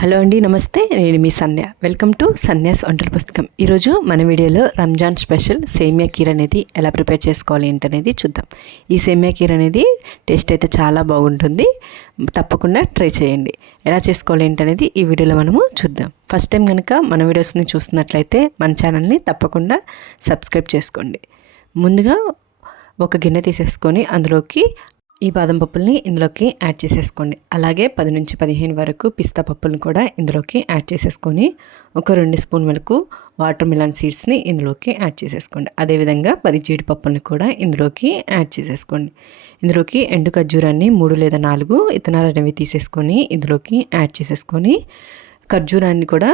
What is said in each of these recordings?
Hello అండి, నమస్తే. నేను మీ సంధ్య. వెల్కమ్ టు సంధ్యాస్ వంటల పుస్తకం. ఈరోజు మన వీడియోలో రంజాన్ స్పెషల్ సేమియా కీర్ అనేది ఎలా ప్రిపేర్ చేసుకోవాలి ఏంటనేది చూద్దాం. ఈ సేమియా కీర్ అనేది టేస్ట్ అయితే చాలా బాగుంటుంది. తప్పకుండా ట్రై చేయండి. ఎలా చేసుకోవాలి ఏంటనేది ఈ వీడియోలో మనము చూద్దాం. ఫస్ట్ టైం కనుక మన వీడియోస్ని చూస్తున్నట్లయితే మన ఛానల్ని తప్పకుండా సబ్స్క్రైబ్ చేసుకోండి. ముందుగా ఒక గిన్నె తీసేసుకొని అందులోకి ఈ బాదం పప్పుల్ని ఇందులోకి యాడ్ చేసేసుకోండి. అలాగే 10 నుంచి 15 వరకు పిస్తా పప్పులను కూడా ఇందులోకి యాడ్ చేసేసుకొని ఒక 2 స్పూన్ వరకు వాటర్ మిలన్ సీడ్స్ని ఇందులోకి యాడ్ చేసేసుకోండి. అదేవిధంగా 10 జీడిపప్పుల్ని కూడా ఇందులోకి యాడ్ చేసేసుకోండి. ఇందులోకి ఎండు ఖర్జూరాన్ని 3 లేదా 4 ఇత్తనాలు అనేవి తీసేసుకొని ఇందులోకి యాడ్ చేసేసుకొని ఖర్జూరాన్ని కూడా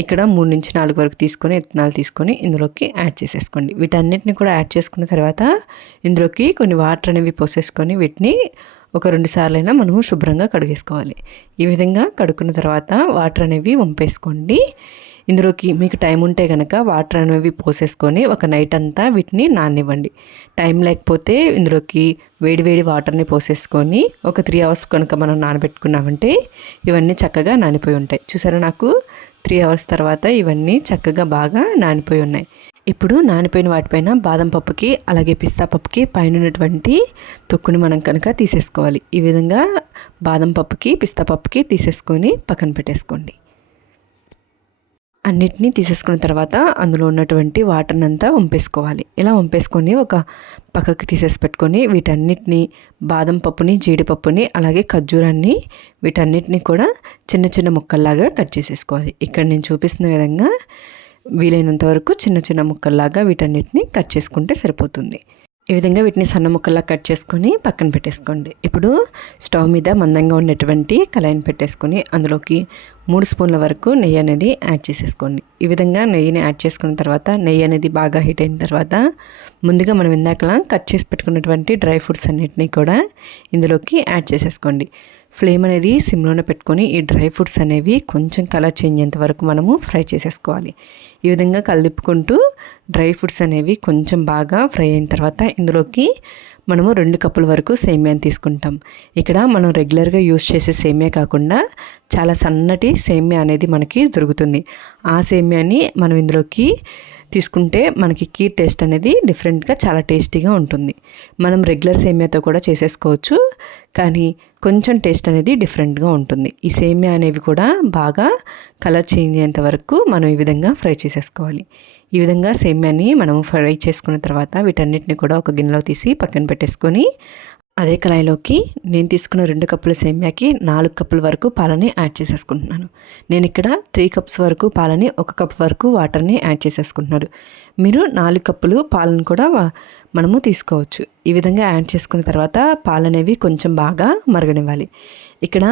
ఇక్కడ 3 నుంచి 4 వరకు తీసుకొని ఇత్తనాలు తీసుకొని ఇందులోకి యాడ్ చేసేసుకోండి. వీటన్నిటిని కూడా యాడ్ చేసుకున్న తర్వాత ఇందులోకి కొన్ని వాటర్ అనేవి పోసేసుకొని వీటిని ఒక 2 సార్లైనా మనము శుభ్రంగా కడిగేసుకోవాలి. ఈ విధంగా కడుక్కున్న తర్వాత వాటర్ అనేవి వంపేసుకోండి. ఇందులోకి మీకు టైం ఉంటే కనుక వాటర్ అనేవి పోసేసుకొని ఒక నైట్ అంతా వీటిని నాననివ్వండి. టైం లేకపోతే ఇందులోకి వేడి వాటర్ని పోసేసుకొని ఒక 3 అవర్స్ కనుక మనం నానబెట్టుకున్నామంటే ఇవన్నీ చక్కగా నానిపోయి ఉంటాయి. చూసారా, నాకు 3 అవర్స్ తర్వాత ఇవన్నీ చక్కగా బాగా నానిపోయి ఉన్నాయి. ఇప్పుడు నానిపోయిన వాటిపైన బాదం పప్పుకి అలాగే పిస్తా పప్పుకి పైన ఉన్నటువంటి తొక్కుని మనం కనుక తీసేసుకోవాలి. ఈ విధంగా బాదం పప్పుకి పిస్తా పప్పుకి తీసేసుకొని పక్కన పెట్టేసుకోండి. అన్నిటినీ తీసేసుకున్న తర్వాత అందులో ఉన్నటువంటి వాటర్ని అంతా వంపేసుకోవాలి. ఇలా వంపేసుకొని ఒక పక్కకి తీసేసి పెట్టుకొని వీటన్నిటిని బాదం పప్పుని జీడిపప్పుని అలాగే ఖర్జూరాన్ని వీటన్నిటిని కూడా చిన్న చిన్న ముక్కల్లాగా కట్ చేసేసుకోవాలి. ఇక్కడ నేను చూపిస్తున్న విధంగా వీలైనంత వరకు చిన్న చిన్న ముక్కల్లాగా వీటన్నిటిని కట్ చేసుకుంటే సరిపోతుంది. ఈ విధంగా వీటిని సన్న ముక్కల్లా కట్ చేసుకొని పక్కన పెట్టేసుకోండి. ఇప్పుడు స్టవ్ మీద మందంగా ఉన్నటువంటి కళాయిని పెట్టేసుకొని అందులోకి 3 స్పూన్ల వరకు నెయ్యి అనేది యాడ్ చేసేసుకోండి. ఈ విధంగా నెయ్యిని యాడ్ చేసుకున్న తర్వాత నెయ్యి అనేది బాగా హీట్ అయిన తర్వాత ముందుగా మనం ఇందాకలా కట్ చేసి పెట్టుకున్నటువంటి డ్రై ఫ్రూట్స్ అన్నిటినీ కూడా ఇందులోకి యాడ్ చేసేసుకోండి. ఫ్లేమ్ అనేది సిమ్లోనే పెట్టుకొని ఈ డ్రై ఫ్రూట్స్ అనేవి కొంచెం కలర్ చేంజ్ అయ్యేంత వరకు మనము ఫ్రై చేసేసుకోవాలి. ఈ విధంగా కలిపుకుంటూ డ్రై ఫ్రూట్స్ అనేవి కొంచెం బాగా ఫ్రై అయిన తర్వాత ఇందులోకి మనము 2 కప్పుల వరకు సేమియాని తీసుకుంటాం. ఇక్కడ మనం రెగ్యులర్గా యూస్ చేసే సేమియా కాకుండా చాలా సన్నటి సేమియా అనేది మనకి దొరుకుతుంది. ఆ సేమియాని మనం ఇందులోకి తీసుకుంటే మనకి కీర్ టేస్ట్ అనేది డిఫరెంట్గా చాలా టేస్టీగా ఉంటుంది. మనం రెగ్యులర్ సేమియాతో కూడా చేసేసుకోవచ్చు, కానీ కొంచెం టేస్ట్ అనేది డిఫరెంట్గా ఉంటుంది. ఈ సేమియా అనేవి కూడా బాగా కలర్ చేంజ్ అయ్యేంత వరకు మనం ఈ విధంగా ఫ్రై చేసేసుకోవాలి. ఈ విధంగా సేమియాని మనం ఫ్రై చేసుకున్న తర్వాత వీటన్నిటిని కూడా ఒక గిన్నెలో తీసి పక్కన పెట్టేసుకొని అదే కళాయిలోకి నేను తీసుకున్న 2 కప్పుల సేమియాకి 4 కప్పుల వరకు పాలని యాడ్ చేసేసుకుంటున్నాను. నేను ఇక్కడ 3 కప్స్ వరకు పాలని 1 కప్ వరకు వాటర్ని యాడ్ చేసేసుకుంటున్నారు. మీరు 4 కప్పులు పాలను కూడా మనము తీసుకోవచ్చు. ఈ విధంగా యాడ్ చేసుకున్న తర్వాత పాలు అనేవి కొంచెం బాగా మరగనివ్వాలి. ఇక్కడ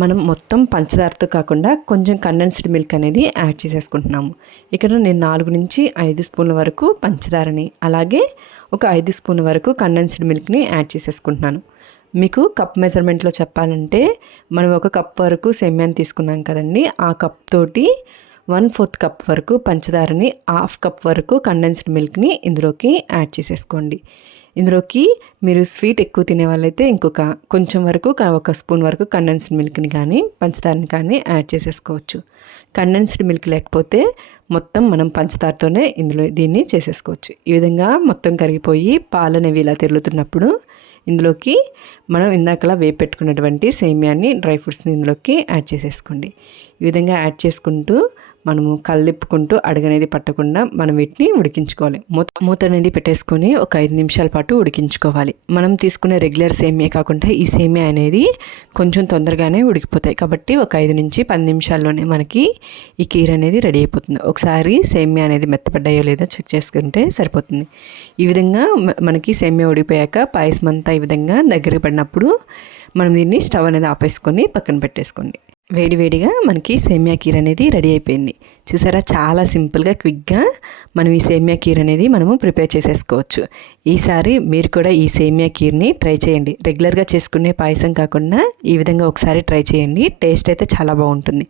మనం మొత్తం పంచదారతో కాకుండా కొంచెం కండెన్స్డ్ మిల్క్ అనేది యాడ్ చేసేసుకుంటున్నాము. ఇక్కడ నేను 4 నుంచి 5 స్పూన్ల వరకు పంచదారని అలాగే ఒక 5 స్పూన్ల వరకు కండెన్స్డ్ మిల్క్ని యాడ్ చేసేసుకుంటున్నాను. మీకు కప్ మెజర్మెంట్లో చెప్పాలంటే మనం 1 కప్ వరకు సేమియాని తీసుకున్నాం కదండి, ఆ కప్ తోటి 1/4 కప్ వరకు పంచదారని 1/2 కప్ వరకు కండెన్స్డ్ మిల్క్ని ఇందులోకి యాడ్ చేసేసుకోండి. ఇందులోకి మీరు స్వీట్ ఎక్కువ తినే వాళ్ళైతే ఇంకొక కొంచెం వరకు 1 స్పూన్ వరకు కండెన్స్డ్ మిల్క్ని కానీ పంచదారని కానీ యాడ్ చేసేసుకోవచ్చు. కండెన్స్డ్ మిల్క్ లేకపోతే మొత్తం మనం పంచదారతోనే దీన్ని చేసేసుకోవచ్చు. ఈ విధంగా మొత్తం కరిగిపోయి పాలు అనేవి ఇలా తెరులుతున్నప్పుడు ఇందులోకి మనం ఇందాకలా వేపు పెట్టుకున్నటువంటి సేమియాని డ్రై ఫ్రూట్స్ని ఇందులోకి యాడ్ చేసేసుకోండి. ఈ విధంగా యాడ్ చేసుకుంటూ మనము కలిపుకుంటూ అడుగనేది పట్టకుండా మనం వీటిని ఉడికించుకోవాలి. మూత అనేది పెట్టేసుకొని ఒక 5 నిమిషాల పాటు ఉడికించుకోవాలి. మనం తీసుకునే రెగ్యులర్ సేమియా కాకుండా ఈ సేమియా అనేది కొంచెం తొందరగానే ఉడికిపోతాయి కాబట్టి ఒక 5 నుంచి 10 నిమిషాల్లోనే మనకి ఈ కీర్ అనేది రెడీ అయిపోతుంది. ఒకసారి సేమియా అనేది మెత్తపడ్డాయో లేదో చెక్ చేసుకుంటే సరిపోతుంది. ఈ విధంగా మనకి సేమియా ఉడికిపోయాక పాయసం అంతా ఈ విధంగా దగ్గరికి పడినప్పుడు మనం దీన్ని స్టవ్ అనేది ఆపేసుకొని పక్కన పెట్టేసుకోండి. వేడివేడిగా మనకి సేమియా కీర్ అనేది రెడీ అయిపోయింది. చూసారా, చాలా సింపుల్గా క్విక్గా మనం ఈ సేమియా కీర్ అనేది మనము ప్రిపేర్ చేసేసుకోవచ్చు. ఈసారి మీరు కూడా ఈ సేమియా కీర్ని ట్రై చేయండి. రెగ్యులర్గా చేసుకునే పాయసం కాకుండా ఈ విధంగా ఒకసారి ట్రై చేయండి. టేస్ట్ అయితే చాలా బాగుంటుంది.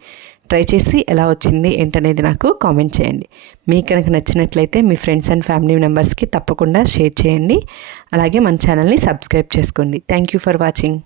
ట్రై చేసి ఎలా వచ్చింది ఏంటనేది నాకు కామెంట్ చేయండి. మీకు కనుక నచ్చినట్లయితే మీ ఫ్రెండ్స్ అండ్ ఫ్యామిలీ మెంబర్స్కి తప్పకుండా షేర్ చేయండి. అలాగే మన ఛానల్ని సబ్స్క్రైబ్ చేసుకోండి. Thank you for watching.